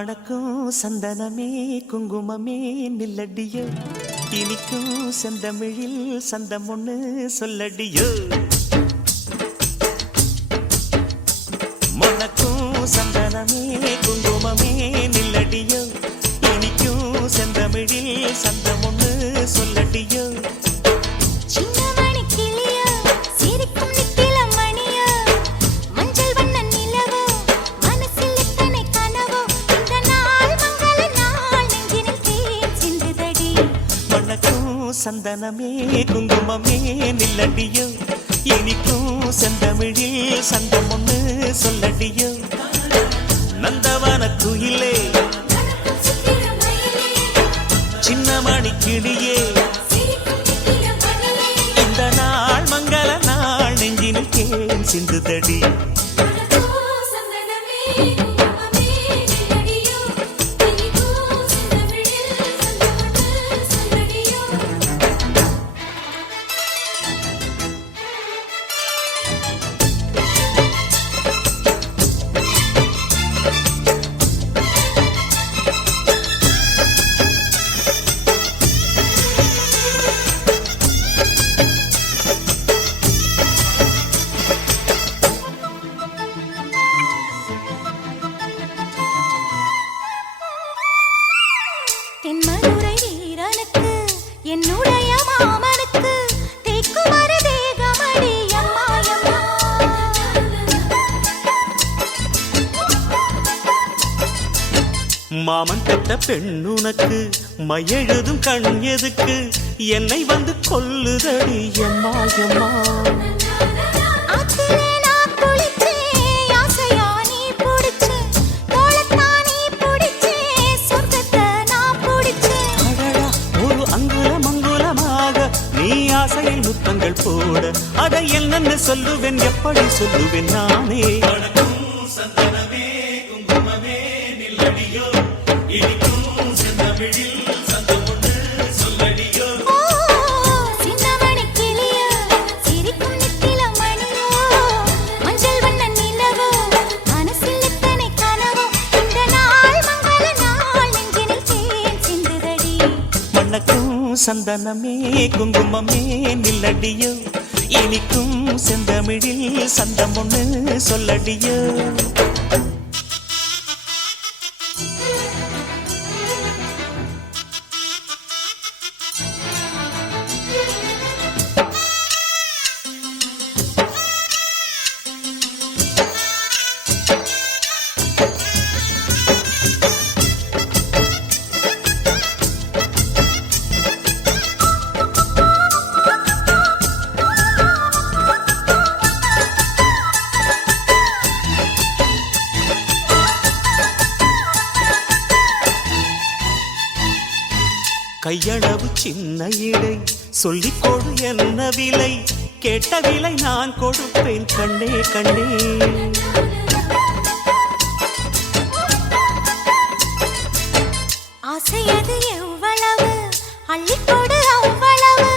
மணக்கும் சந்தனமே குங்குமமே நில்லடியோ, இனிக்கும் செந்தமிழில் சந்தம் ஒண்ணு சொல்லடியோ. மணக்கும் சந்தனமே குங்குமமே நில்லடியோ, இனிக்கும் செந்தமிழில் சந்தம் ஒண்ணு சொல்லடியோ. சந்தனமே குங்குமமே நில்லடியோ, இனிக்கும் செந்தமிழில் சந்தம் ஒண்ணு சொல்லடியோ. நந்தவன குயிலே சின்னமணி கிளியே, இந்த நாள் மங்கள நாள் நெஞ்சினில் தேன் சிந்துதடி. தென்மதுரை வீரனுக்கு என்னுடைய மாமனுக்கு தேக்குமர தேகமடி அம்மா அம்மா. மாமன் பெற்ற பெண்ணுனக்கு மையெழுதும் கண் எதுக்கு, என்னை வந்து கொல்லுதடி அம்மா அம்மா. ஆசையில் முத்தங்கள் போட அதை என்னென்ன சொல்லுவேன், எப்படி சொல்லுவேன் நானே. சந்தனமே குங்குமமே நில்லடியோ, இனிக்கும் செந்தமிழில் சந்தம் ஒண்ணு சொல்லடியோ. சின்னமணி கிளியோ சிரிக்கும் நித்தில மணியோ, மஞ்சள் வண்ண நிலவோ மனசில் எத்தனை கனவோ, இந்த நாள் மங்கள நாள் நெஞ்சினில் தேன் சிந்துதடி. மணக்கும் சந்தனமே குங்குமமே நில்லடியோ, இனிக்கும் செந்தமிழில் சந்தம் ஒண்ணு சொல்லடியோ. கையளவு சின்ன இடை சொல்லிக் கொடு என்ன விலை, கேட்ட விலை நான் கொடுப்பேன் கண்ணே கண்ணே. ஆசையது எவ்வளவு அள்ளிக்கொடு அவ்வளவு,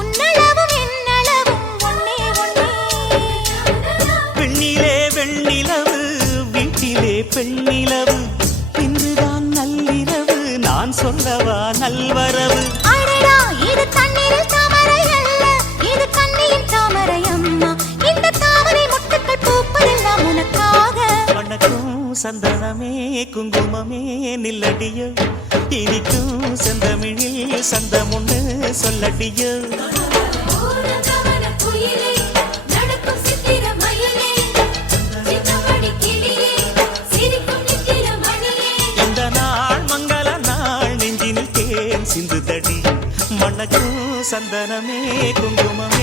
உன்னளவும் என்னளவும் ஒன்னே ஒன்னே. பெண்ணிலே வெண்ணிலவு வீட்டிலே பெண்ணிலவு, இன்றுதான் நள்ளிரவு நான் சொல்லவா நல்வரவு. அடடா இது தண்ணீரில் தாமரை அல்ல, இது கண்ணியின் தாமரை அம்மா. இந்த தாமரை முட்டுக்கள் பூப்பதெல்லாம் உனக்காக. மணக்கும் சந்தனமே குங்குமமே நில்லடியோ, இனிக்கும் செந்தமிழில் சந்தம் ஒண்ணு சொல்லடியோ. இந்த நாள் மங்கள நாள் நெஞ்சினில் தேன் சிந்துதடி. மணக்கும் சந்தனமே குங்குமம்